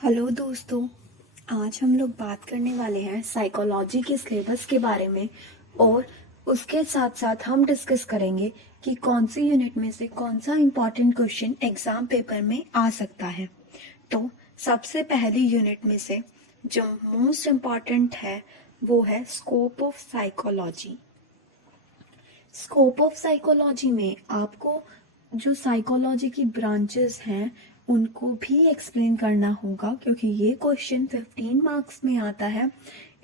Hello दोस्तों। आज हम लोग बात करने वाले हैं साइकोलॉजी के सिलेबस के बारे में और उसके साथ साथ हम डिस्कस करेंगे कि कौन सी यूनिट में से कौन सा इम्पोर्टेंट क्वेश्चन एग्जाम पेपर में आ सकता है। तो सबसे पहली यूनिट में से जो मोस्ट इम्पॉर्टेंट है वो है scope of psychology. Scope of psychology में आपको जो साइकोलॉजी की ब्रांचेस हैं उनको भी एक्सप्लेन करना होगा, क्योंकि ये क्वेश्चन 15 मार्क्स में आता है।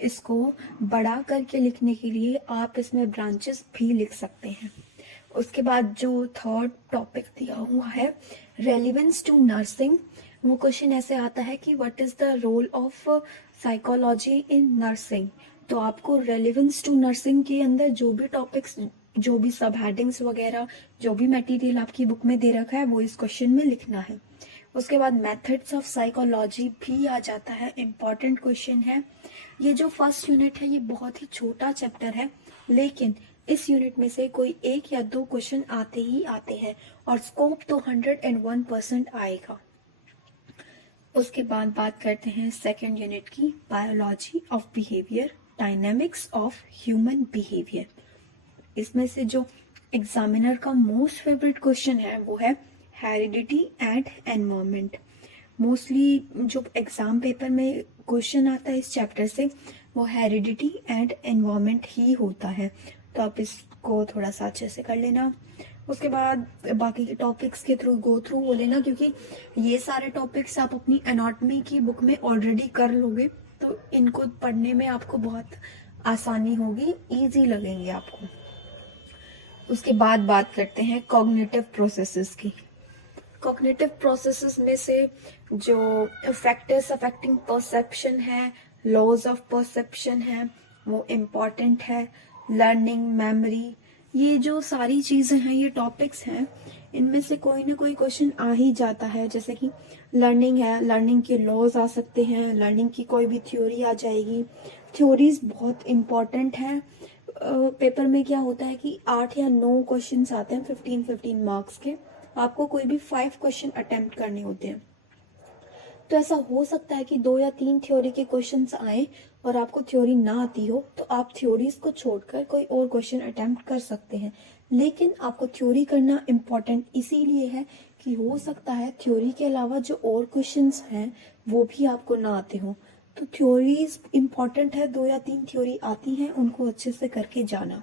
इसको बड़ा करके लिखने के लिए आप इसमें ब्रांचेस भी लिख सकते हैं। उसके बाद जो थर्ड टॉपिक दिया हुआ है रेलिवेंस टू नर्सिंग, वो क्वेश्चन ऐसे आता है कि what is the role of psychology in nursing. तो आपको रेलिवेंस टू नर्सिंग के अंदर जो भी टॉपिक्स, जो भी सब हेडिंग्स वगैरह, जो भी मटेरियल आपकी बुक में दे रखा है वो इस क्वेश्चन में लिखना है। उसके बाद मेथड्स ऑफ साइकोलॉजी भी आ जाता है, इम्पॉर्टेंट क्वेश्चन है। ये जो फर्स्ट यूनिट है ये बहुत ही छोटा चैप्टर है, लेकिन इस यूनिट में से कोई एक या दो क्वेश्चन आते ही आते हैं और स्कोप तो 101% आएगा। उसके बाद बात करते हैं सेकेंड यूनिट की, biology of behaviour, dynamics of human behaviour. इसमें से जो एग्जामिनर का मोस्ट फेवरेट क्वेश्चन है वो है हेरिडिटी एंड एनवायरमेंट। मोस्टली जो एग्जाम पेपर में क्वेश्चन आता है इस चैप्टर से वो हेरिडिटी एंड एनवायरमेंट ही होता है, तो आप इसको थोड़ा सा अच्छे से कर लेना। उसके बाद बाकी के टॉपिक्स के थ्रू गो थ्रू हो लेना, क्योंकि ये सारे टॉपिक्स आप अपनी एनाटॉमी की बुक में ऑलरेडी कर लोगे, तो इनको पढ़ने में आपको बहुत आसानी होगी, इजी लगेंगे आपको। उसके बाद बात करते हैं कॉग्निटिव प्रोसेसेस की। कॉग्निटिव प्रोसेसेस में से जो फैक्टर्स अफेक्टिंग परसेप्शन है, लॉज ऑफ परसेप्शन है, वो इम्पॉर्टेंट है। लर्निंग, मेमोरी, ये जो सारी चीजें हैं, ये टॉपिक्स हैं, इनमें से कोई ना कोई क्वेश्चन आ ही जाता है। जैसे कि लर्निंग है, लर्निंग के लॉज आ सकते हैं, लर्निंग की कोई भी थ्योरी आ जाएगी। थ्योरीज बहुत इम्पॉर्टेंट है। पेपर में क्या होता है कि 8 या 9 क्वेश्चंस आते हैं 15 मार्क्स के, आपको कोई भी 5 क्वेश्चन अटेम्प्ट करने होते हैं। तो ऐसा हो सकता है कि 2 या 3 थ्योरी के क्वेश्चंस आए और आपको थ्योरी ना आती हो, तो आप थ्योरीज को छोड़कर कोई और क्वेश्चन अटेम्प्ट कर सकते हैं। लेकिन आपको थ्योरी करना इम्पोर्टेंट इसीलिए है कि हो सकता है थ्योरी के अलावा जो और क्वेश्चंस हैं वो भी आपको ना आते हो। तो थ्योरीज इम्पॉर्टेंट है, 2 या 3 थ्योरी आती हैं, उनको अच्छे से करके जाना।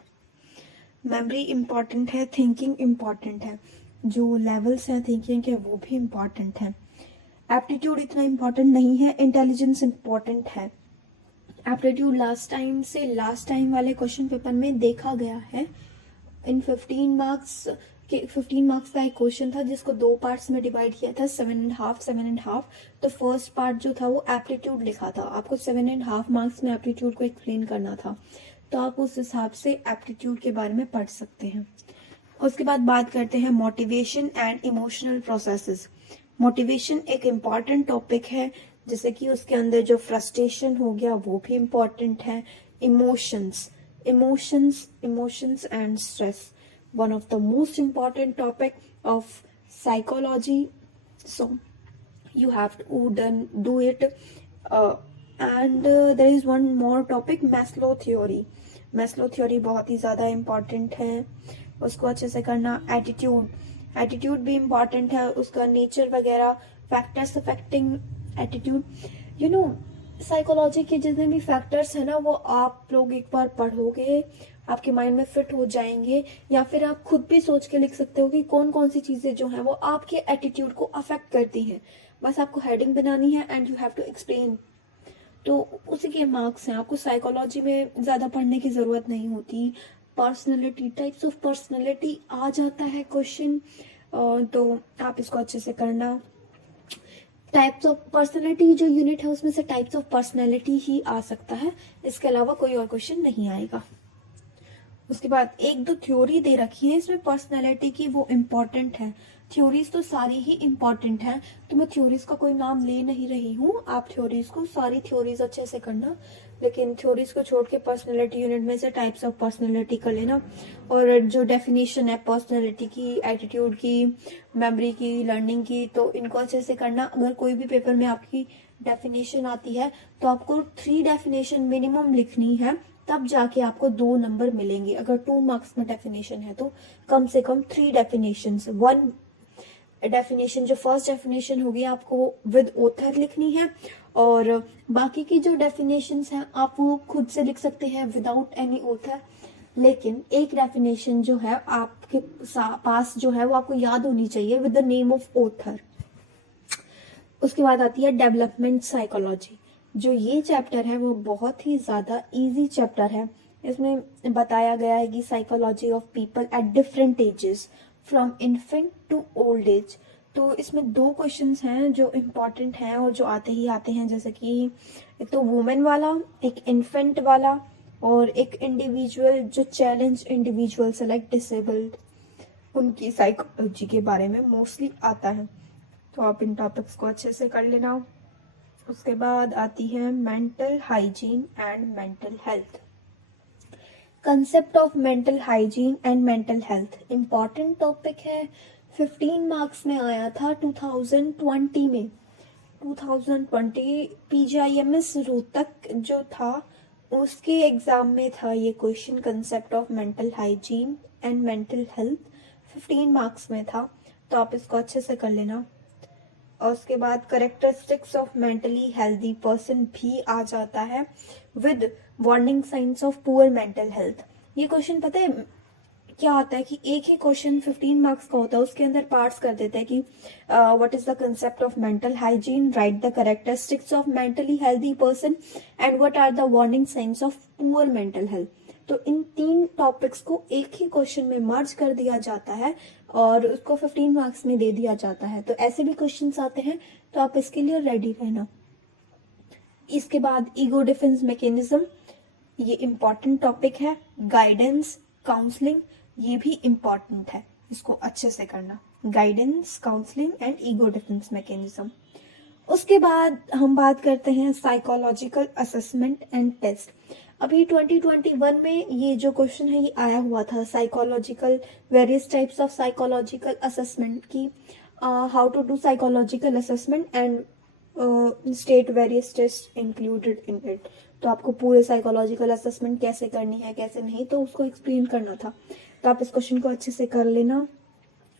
मेमोरी इम्पॉर्टेंट है, थिंकिंग इम्पॉर्टेंट है, जो लेवल्स हैं थिंकिंग के वो भी इम्पॉर्टेंट है। एप्टीट्यूड इतना इम्पॉर्टेंट नहीं है, इंटेलिजेंस इम्पॉर्टेंट है। एप्टीट्यूड लास्ट टाइम वाले क्वेश्चन पेपर में देखा गया है। इन 15 मार्क्स का एक क्वेश्चन था जिसको 2 पार्ट्स में डिवाइड किया था, 7.5। तो फर्स्ट पार्ट जो था वो एप्टीट्यूड लिखा था, आपको 7.5 मार्क्स में एप्टीट्यूड को एक्सप्लेन करना था, तो आप उस हिसाब से एप्टीट्यूड के बारे में पढ़ सकते हैं। उसके बाद बात करते हैं motivation and emotional processes. Motivation एक इम्पॉर्टेंट टॉपिक है, जैसे कि उसके अंदर जो फ्रस्ट्रेशन हो गया वो भी इम्पॉर्टेंट है। Emotions and stress, one of the most important topic of psychology, so you have to do it. And there is one more topic, Maslow theory बहुत ही ज्यादा इम्पोर्टेंट है, उसको अच्छे से करना। एटीट्यूड भी इम्पोर्टेंट है, उसका नेचर वगैरह, फैक्टर्स अफेक्टिंग एटीट्यूड। साइकोलॉजी के जितने भी फैक्टर्स है ना, वो आप लोग एक बार पढ़ोगे आपके माइंड में फिट हो जाएंगे, या फिर आप खुद भी सोच के लिख सकते हो कि कौन कौन सी चीजें जो है वो आपके एटीट्यूड को अफेक्ट करती हैं। बस आपको हेडिंग बनानी है and you have to explain, तो उसी के मार्क्स हैं। आपको साइकोलॉजी में ज्यादा पढ़ने की जरूरत नहीं होती। पर्सनैलिटी, टाइप्स ऑफ पर्सनैलिटी आ जाता है क्वेश्चन, तो आप इसको अच्छे से करना। टाइप्स ऑफ पर्सनैलिटी जो यूनिट है उसमें से टाइप्स ऑफ पर्सनैलिटी ही आ सकता है, इसके अलावा कोई और क्वेश्चन नहीं आएगा। उसके बाद 1-2 थ्योरी दे रखी है इसमें पर्सनैलिटी की, वो इम्पोर्टेंट है। थ्योरीज तो सारी ही इम्पॉर्टेंट हैं, तो मैं थ्योरीज का कोई नाम ले नहीं रही हूँ, आप थ्योरीज को सारी थ्योरीज अच्छे से करना, लेकिन थ्योरीज को छोड़ के पर्सनैलिटी यूनिट में से टाइप्स ऑफ पर्सनैलिटी कर लेना, और जो डेफिनेशन है पर्सनैलिटी की, एटीट्यूड की, मेमोरी की, लर्निंग की, तो इनको अच्छे से करना। अगर कोई भी पेपर में आपकी डेफिनेशन आती है तो आपको 3 डेफिनेशन मिनिमम लिखनी है, तब जाके आपको 2 नंबर मिलेंगे। अगर 2 मार्क्स में डेफिनेशन है तो कम से कम 3 डेफिनेशन, 1 डेफिनेशन जो फर्स्ट डेफिनेशन होगी आपको विद ऑथर लिखनी है, और बाकी की जो डेफिनेशंस हैं आप वो खुद से लिख सकते हैं विदाउट एनी ऑथर, लेकिन एक डेफिनेशन जो है आपके पास जो है वो आपको याद होनी चाहिए with the name of author. उसके बाद आती है डेवलपमेंट साइकोलॉजी। जो ये चैप्टर है वो बहुत ही ज्यादा इजी चैप्टर है। इसमें बताया गया है कि psychology of people at different ages from infant to old age. तो इसमें 2 क्वेश्चंस हैं जो इम्पोर्टेंट हैं और जो आते ही आते हैं, जैसे कि एक तो वुमेन वाला, एक इन्फेंट वाला, और एक इंडिविजुअल जो चैलेंज इंडिविजुअल से लाइक डिसेबल्ड, उनकी साइकोलॉजी के बारे में मोस्टली आता है। तो आप इन टॉपिक्स को अच्छे से कर लेना। उसके बाद आती है mental hygiene and mental health. Concept of mental hygiene and mental health important topic है, 15 मार्क्स में आया था 2020 में। 2020 पीजीआईएमएस रोहतक जो था उसके एग्जाम में था ये question, concept of mental hygiene and mental health, 15 marks में था, तो आप इसको अच्छे से कर लेना। और उसके बाद characteristics of mentally healthy person भी आ जाता है with warning signs of poor mental health. ये क्वेश्चन पता है क्या होता है कि एक ही क्वेश्चन 15 मार्क्स का होता है, उसके अंदर पार्ट्स कर देते हैं कि what is the concept of mental hygiene, write the characteristics of mentally healthy person and what are the warning signs of poor mental health. तो इन 3 टॉपिक्स को एक ही क्वेश्चन में मर्ज कर दिया जाता है और उसको 15 मार्क्स में दे दिया जाता है। तो ऐसे भी क्वेश्चंस आते हैं, तो आप इसके लिए रेडी रहना। इसके बाद ईगो डिफेंस मैकेनिज्म, ये इम्पॉर्टेंट टॉपिक है। गाइडेंस, काउंसलिंग, ये भी इम्पॉर्टेंट है, इसको अच्छे से करना। Guidance, counselling and ego defence mechanism. उसके बाद हम बात करते हैं साइकोलॉजिकल असेसमेंट एंड टेस्ट। अभी 2021 में ये जो क्वेश्चन है ये आया हुआ था, psychological, various types of psychological assessment की, how to do psychological assessment and state various test included in it. तो आपको पूरे साइकोलॉजिकल असेसमेंट कैसे करनी है कैसे नहीं, तो उसको एक्सप्लेन करना था, तो आप इस क्वेश्चन को अच्छे से कर लेना।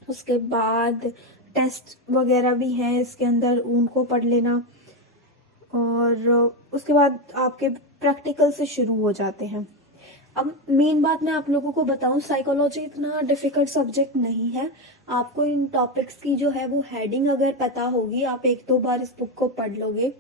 उसके बाद टेस्ट वगैरह भी हैं इसके अंदर, उनको पढ़ लेना। और उसके बाद आपके प्रैक्टिकल से शुरू हो जाते हैं। अब मेन बात मैं आप लोगों को बताऊं, साइकोलॉजी इतना डिफिकल्ट सब्जेक्ट नहीं है। आपको इन टॉपिक्स की जो है वो हेडिंग अगर पता होगी, आप 1-2 बार इस बुक को पढ़ लोगे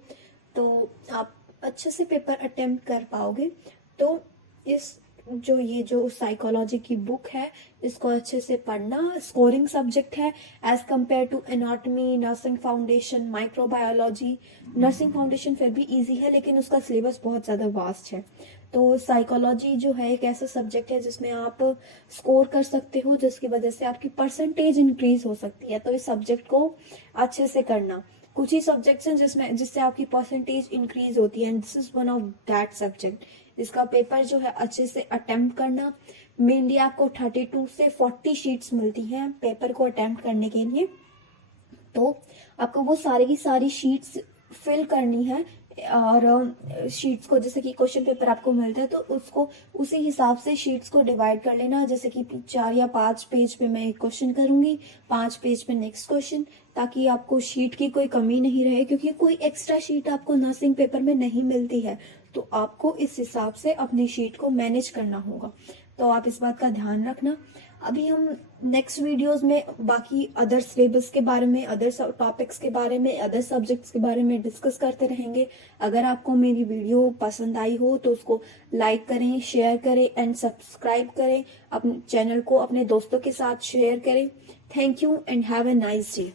तो आप अच्छे से पेपर अटेम्प्ट कर पाओगे। तो इस जो साइकोलॉजी की बुक है इसको अच्छे से पढ़ना। स्कोरिंग सब्जेक्ट है as compared to anatomy, nursing foundation, microbiology. Nursing foundation फिर भी इजी है लेकिन उसका सिलेबस बहुत ज्यादा वास्ट है। तो साइकोलॉजी जो है एक ऐसा सब्जेक्ट है जिसमें आप स्कोर कर सकते हो, जिसकी वजह से आपकी परसेंटेज इंक्रीज हो सकती है। तो इस सब्जेक्ट को अच्छे से करना। कुछ ही सब्जेक्ट्स हैं जिससे आपकी परसेंटेज इंक्रीज होती है, and this is one of that subject. इसका पेपर जो है अच्छे से अटेम्प्ट करना। मेनली आपको 32 से 40 शीट्स मिलती हैं पेपर को अटेम्प्ट करने के लिए, तो आपको वो सारी की सारी शीट्स फिल करनी है। और शीट्स को, जैसे कि क्वेश्चन पेपर आपको मिलता है तो उसको उसी हिसाब से शीट्स को डिवाइड कर लेना। जैसे कि 4 या 5 पेज पे मैं एक क्वेश्चन करूंगी, 5 पेज पे नेक्स्ट क्वेश्चन, ताकि आपको शीट की कोई कमी नहीं रहे, क्योंकि कोई एक्स्ट्रा शीट आपको नर्सिंग पेपर में नहीं मिलती है। तो आपको इस हिसाब से अपनी शीट को मैनेज करना होगा, तो आप इस बात का ध्यान रखना। अभी हम नेक्स्ट वीडियोस में बाकी अदर सिलेबस के बारे में, अदर टॉपिक्स के बारे में, अदर सब्जेक्ट्स के बारे में डिस्कस करते रहेंगे। अगर आपको मेरी वीडियो पसंद आई हो तो उसको लाइक करें, शेयर करें एंड सब्सक्राइब करें। अपने चैनल को अपने दोस्तों के साथ शेयर करें। Thank you and have a nice day.